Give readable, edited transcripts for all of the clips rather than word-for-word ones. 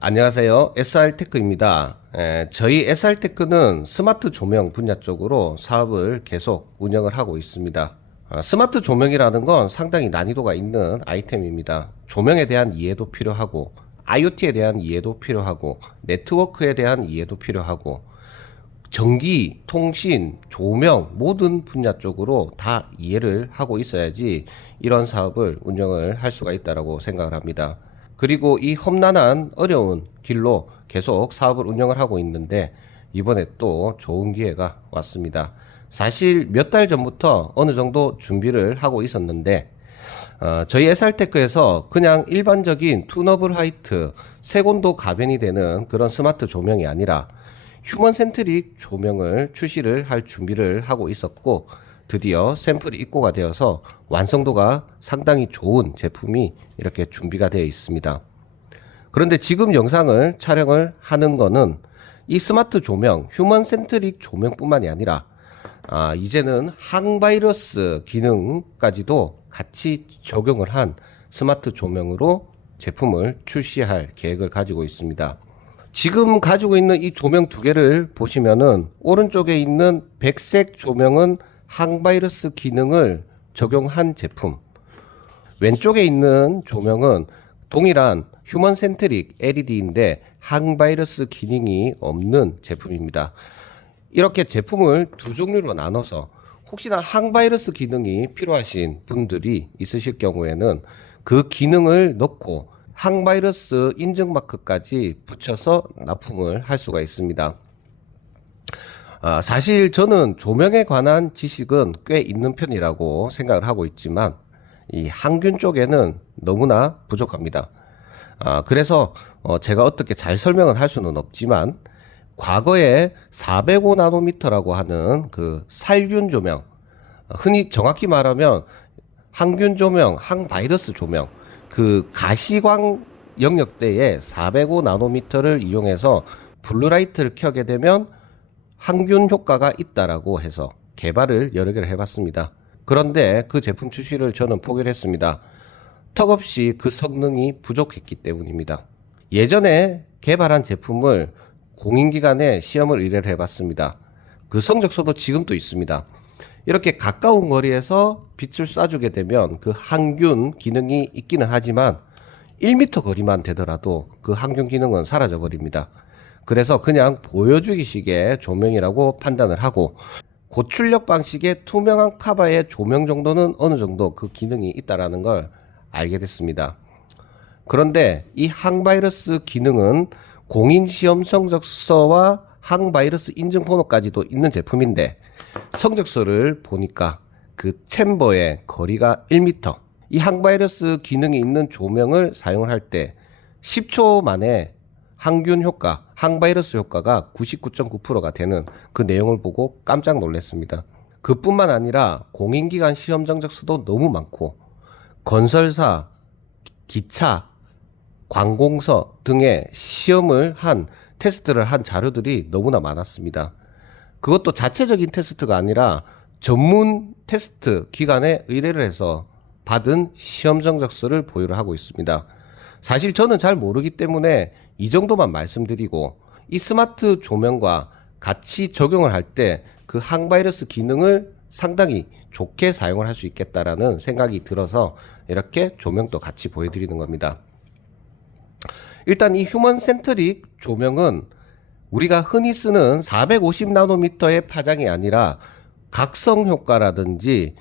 안녕하세요. SR테크입니다. 저희 SR테크는 스마트 조명 분야 쪽으로 사업을 계속 운영을 하고 있습니다. 스마트 조명이라는 건 상당히 난이도가 있는 아이템입니다. 조명에 대한 이해도 필요하고, IoT에 대한 이해도 필요하고, 네트워크에 대한 이해도 필요하고, 전기, 통신, 조명 모든 분야 쪽으로 다 이해를 하고 있어야지 이런 사업을 운영을 할 수가 있다고 생각을 합니다. 그리고 이 험난한 어려운 길로 계속 사업을 운영을 하고 있는데 이번에 또 좋은 기회가 왔습니다. 사실 몇 달 전부터 어느 정도 준비를 하고 있었는데 저희 SR테크에서 그냥 일반적인 툰어블 화이트, 색온도 가변이 되는 그런 스마트 조명이 아니라 휴먼 센트릭 조명을 출시를 할 준비를 하고 있었고 드디어 샘플이 입고가 되어서 완성도가 상당히 좋은 제품이 이렇게 준비가 되어 있습니다. 그런데 지금 영상을 촬영을 하는 거는 이 스마트 조명, 휴먼 센트릭 조명뿐만이 아니라 이제는 항바이러스 기능까지도 같이 적용을 한 스마트 조명으로 제품을 출시할 계획을 가지고 있습니다. 지금 가지고 있는 이 조명 두 개를 보시면은 오른쪽에 있는 백색 조명은 항바이러스 기능을 적용한 제품, 왼쪽에 있는 조명은 동일한 휴먼 센트릭 LED인데 항바이러스 기능이 없는 제품입니다. 이렇게 제품을 두 종류로 나눠서 혹시나 항바이러스 기능이 필요하신 분들이 있으실 경우에는 그 기능을 넣고 항바이러스 인증 마크까지 붙여서 납품을 할 수가 있습니다. 사실 저는 조명에 관한 지식은 꽤 있는 편이라고 생각을 하고 있지만 이 항균 쪽에는 너무나 부족합니다. 그래서 제가 어떻게 잘 설명을 할 수는 없지만 과거에 405 나노미터라고 하는 그 살균 조명, 흔히 정확히 말하면 항균 조명, 항바이러스 조명, 그 가시광 영역대에 405 나노미터를 이용해서 블루라이트를 켜게 되면 항균 효과가 있다라고 해서 개발을 여러 개를 해봤습니다. 그런데 그 제품 출시를 저는 포기를 했습니다. 턱없이 그 성능이 부족했기 때문입니다. 예전에 개발한 제품을 공인기관에 시험을 의뢰를 해봤습니다. 그 성적서도 지금도 있습니다. 이렇게 가까운 거리에서 빛을 쏴주게 되면 그 항균 기능이 있기는 하지만 1m 거리만 되더라도 그 항균 기능은 사라져 버립니다. 그래서 그냥 보여주기식의 조명이라고 판단을 하고 고출력 방식의 투명한 카바의 조명 정도는 어느 정도 그 기능이 있다라는 걸 알게 됐습니다. 그런데 이 항바이러스 기능은 공인시험 성적서와 항바이러스 인증 번호까지도 있는 제품인데 성적서를 보니까 그 챔버의 거리가 1m, 이 항바이러스 기능이 있는 조명을 사용을 할 때 10초 만에 항균 효과, 항바이러스 효과가 99.9%가 되는 그 내용을 보고 깜짝 놀랐습니다. 그뿐만 아니라 공인기관 시험 정적서도 너무 많고 건설사, 기차, 관공서 등의 시험을 한 테스트를 한 자료들이 너무나 많았습니다. 그것도 자체적인 테스트가 아니라 전문 테스트 기관에 의뢰를 해서 받은 시험 정적서를 보유를 하고 있습니다. 사실 저는 잘 모르기 때문에 이 정도만 말씀드리고 이 스마트 조명과 같이 적용을 할 때 그 항바이러스 기능을 상당히 좋게 사용을 할 수 있겠다라는 생각이 들어서 이렇게 조명도 같이 보여드리는 겁니다. 일단 이 휴먼 센트릭 조명은 우리가 흔히 쓰는 450 나노미터의 파장이 아니라 각성 효과라든지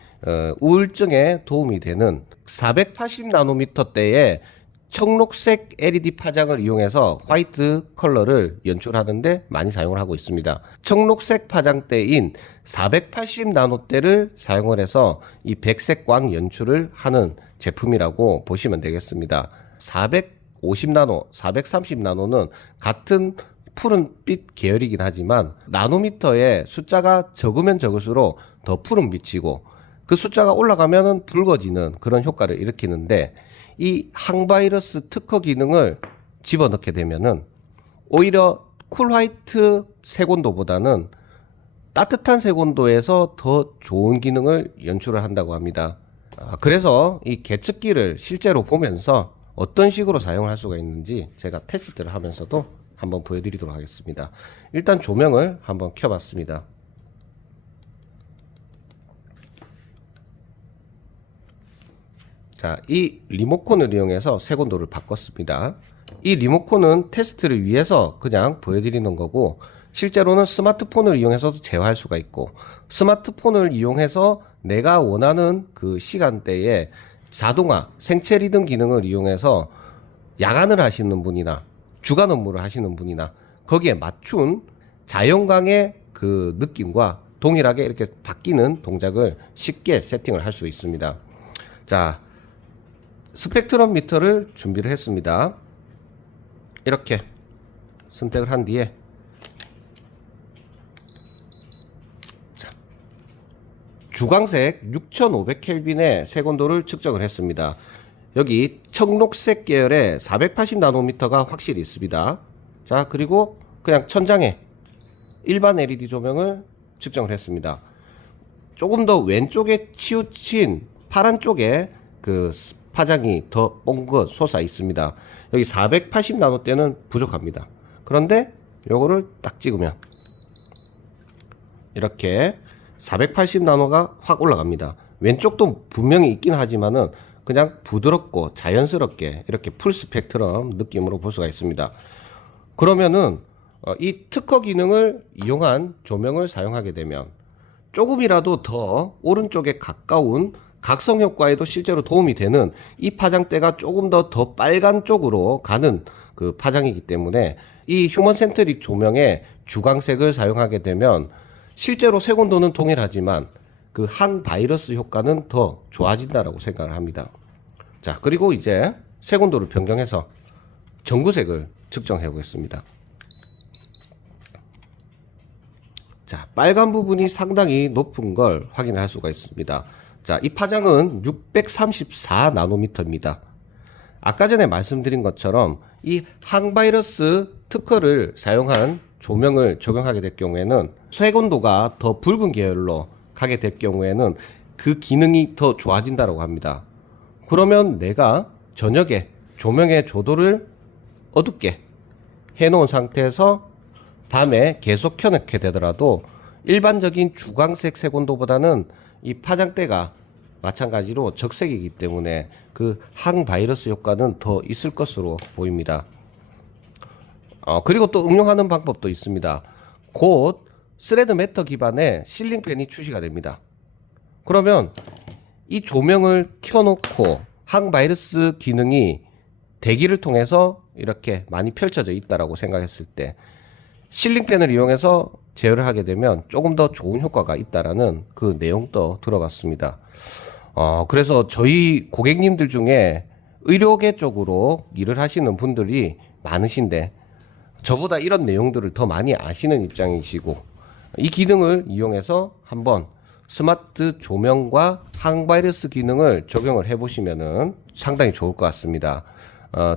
우울증에 도움이 되는 480 나노미터대의 청록색 LED 파장을 이용해서 화이트 컬러를 연출하는데 많이 사용을 하고 있습니다. 청록색 파장대인 480 나노대를 사용을 해서 이 백색 광 연출을 하는 제품이라고 보시면 되겠습니다. 450 나노, 430 나노는 같은 푸른빛 계열이긴 하지만 나노미터의 숫자가 적으면 적을수록 더 푸른빛이고 그 숫자가 올라가면 붉어지는 그런 효과를 일으키는데 이 항바이러스 특허 기능을 집어넣게 되면은 오히려 쿨 화이트 색온도보다는 따뜻한 색온도에서 더 좋은 기능을 연출을 한다고 합니다. 그래서 이 계측기를 실제로 보면서 어떤 식으로 사용을 할 수가 있는지 제가 테스트를 하면서도 한번 보여드리도록 하겠습니다. 일단 조명을 한번 켜봤습니다. 자, 이 리모컨을 이용해서 색온도를 바꿨습니다. 이 리모컨은 테스트를 위해서 그냥 보여드리는 거고, 실제로는 스마트폰을 이용해서도 제어할 수가 있고, 스마트폰을 이용해서 내가 원하는 그 시간대에 자동화, 생체 리듬 기능을 이용해서 야간을 하시는 분이나 주간 업무를 하시는 분이나 거기에 맞춘 자연광의 그 느낌과 동일하게 이렇게 바뀌는 동작을 쉽게 세팅을 할 수 있습니다. 자, 스펙트럼 미터를 준비를 했습니다. 이렇게 선택을 한 뒤에 자, 주광색 6500켈빈의 색온도를 측정을 했습니다. 여기 청록색 계열의 480나노미터가 확실히 있습니다. 자, 그리고 그냥 천장에 일반 LED 조명을 측정을 했습니다. 조금 더 왼쪽에 치우친 파란 쪽에 그 파장이 더 옹긋 솟아 있습니다. 여기 480나노대는 부족합니다. 그런데 요거를 딱 찍으면 이렇게 480나노가 확 올라갑니다. 왼쪽도 분명히 있긴 하지만은 그냥 부드럽고 자연스럽게 이렇게 풀 스펙트럼 느낌으로 볼 수가 있습니다. 그러면은 이 특허 기능을 이용한 조명을 사용하게 되면 조금이라도 더 오른쪽에 가까운 각성 효과에도 실제로 도움이 되는 이 파장대가 조금 더 빨간 쪽으로 가는 그 파장이기 때문에 이 휴먼 센트릭 조명의 주광색을 사용하게 되면 실제로 색온도는 동일하지만 그 항바이러스 효과는 더 좋아진다라고 생각을 합니다. 자, 그리고 이제 색온도를 변경해서 전구색을 측정해 보겠습니다. 자, 빨간 부분이 상당히 높은 걸 확인할 수가 있습니다. 자, 이 파장은 634나노미터입니다. 아까 전에 말씀드린 것처럼 이 항바이러스 특허를 사용한 조명을 적용하게 될 경우에는 색온도가 더 붉은 계열로 가게 될 경우에는 그 기능이 더 좋아진다고 합니다. 그러면 내가 저녁에 조명의 조도를 어둡게 해놓은 상태에서 밤에 계속 켜놓게 되더라도 일반적인 주광색 색온도보다는 이 파장대가 마찬가지로 적색이기 때문에 그 항바이러스 효과는 더 있을 것으로 보입니다. 그리고 또 응용하는 방법도 있습니다. 곧 스레드 매터 기반의 실링팬이 출시가 됩니다. 그러면 이 조명을 켜놓고 항바이러스 기능이 대기를 통해서 이렇게 많이 펼쳐져 있다라고 생각했을 때 실링팬을 이용해서 제어를 하게 되면 조금 더 좋은 효과가 있다라는 그 내용도 들어봤습니다. 그래서 저희 고객님들 중에 의료계 쪽으로 일을 하시는 분들이 많으신데 저보다 이런 내용들을 더 많이 아시는 입장이시고 이 기능을 이용해서 한번 스마트 조명과 항바이러스 기능을 적용을 해보시면은 상당히 좋을 것 같습니다.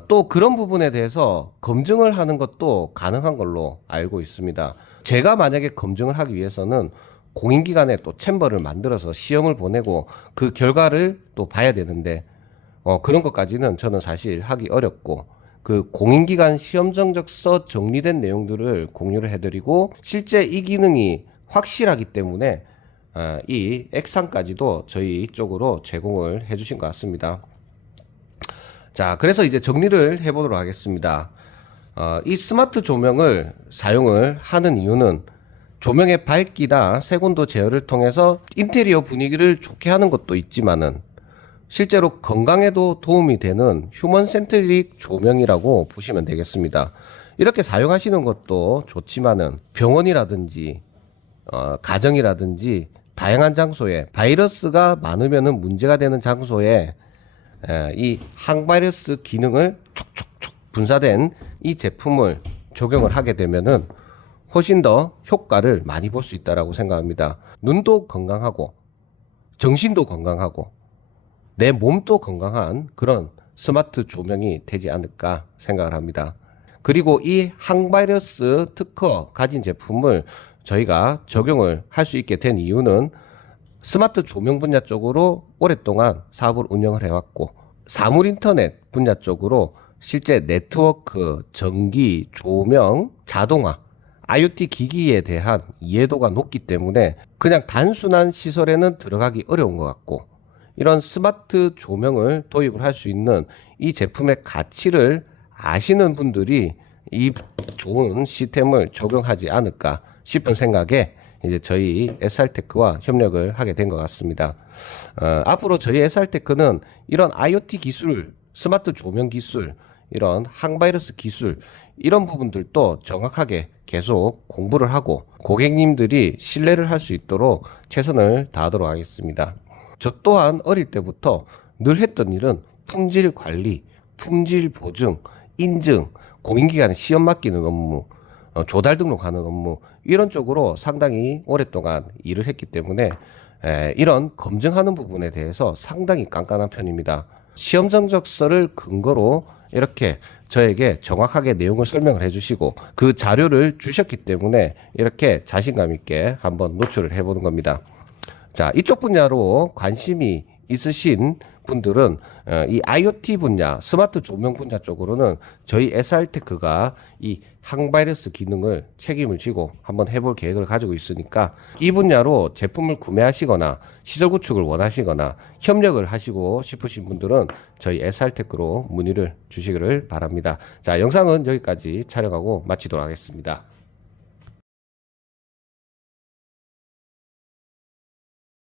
또 그런 부분에 대해서 검증을 하는 것도 가능한 걸로 알고 있습니다. 제가 만약에 검증을 하기 위해서는 공인기관에 또 챔버를 만들어서 시험을 보내고 그 결과를 또 봐야 되는데 그런 것까지는 저는 사실 하기 어렵고 그 공인기관 시험 정적서 정리된 내용들을 공유를 해드리고 실제 이 기능이 확실하기 때문에 이 액상까지도 저희 쪽으로 제공을 해주신 것 같습니다. 자, 그래서 이제 정리를 해보도록 하겠습니다. 이 스마트 조명을 사용을 하는 이유는 조명의 밝기나 색온도 제어를 통해서 인테리어 분위기를 좋게 하는 것도 있지만은 실제로 건강에도 도움이 되는 휴먼 센트릭 조명이라고 보시면 되겠습니다. 이렇게 사용하시는 것도 좋지만은 병원이라든지 가정이라든지 다양한 장소에 바이러스가 많으면은 문제가 되는 장소에 이 항바이러스 기능을 촉촉촉 분사된 이 제품을 적용을 하게 되면은 훨씬 더 효과를 많이 볼 수 있다라고 생각합니다. 눈도 건강하고 정신도 건강하고 내 몸도 건강한 그런 스마트 조명이 되지 않을까 생각을 합니다. 그리고 이 항바이러스 특허 가진 제품을 저희가 적용을 할 수 있게 된 이유는 스마트 조명 분야 쪽으로 오랫동안 사업을 운영을 해왔고 사물 인터넷 분야 쪽으로 실제 네트워크, 전기, 조명, 자동화, IoT 기기에 대한 이해도가 높기 때문에 그냥 단순한 시설에는 들어가기 어려운 것 같고, 이런 스마트 조명을 도입을 할 수 있는 이 제품의 가치를 아시는 분들이 이 좋은 시스템을 적용하지 않을까 싶은 생각에 이제 저희 SR테크와 협력을 하게 된 것 같습니다. 앞으로 저희 SR테크는 이런 IoT 기술, 스마트 조명 기술, 이런 항바이러스 기술, 이런 부분들도 정확하게 계속 공부를 하고 고객님들이 신뢰를 할 수 있도록 최선을 다하도록 하겠습니다. 저 또한 어릴 때부터 늘 했던 일은 품질 관리, 품질 보증, 인증, 공인기관에 시험 맡기는 업무, 조달 등록하는 업무, 이런 쪽으로 상당히 오랫동안 일을 했기 때문에 이런 검증하는 부분에 대해서 상당히 깐깐한 편입니다. 시험 정적서를 근거로 이렇게 저에게 정확하게 내용을 설명을 해주시고 그 자료를 주셨기 때문에 이렇게 자신감 있게 한번 노출을 해보는 겁니다. 자, 이쪽 분야로 관심이 있으신 분들은 이 IoT 분야, 스마트 조명 분야 쪽으로는 저희 SR테크가 이 항바이러스 기능을 책임을 지고 한번 해볼 계획을 가지고 있으니까 이 분야로 제품을 구매하시거나 시설 구축을 원하시거나 협력을 하시고 싶으신 분들은 저희 SR테크로 문의를 주시기를 바랍니다. 자, 영상은 여기까지 촬영하고 마치도록 하겠습니다.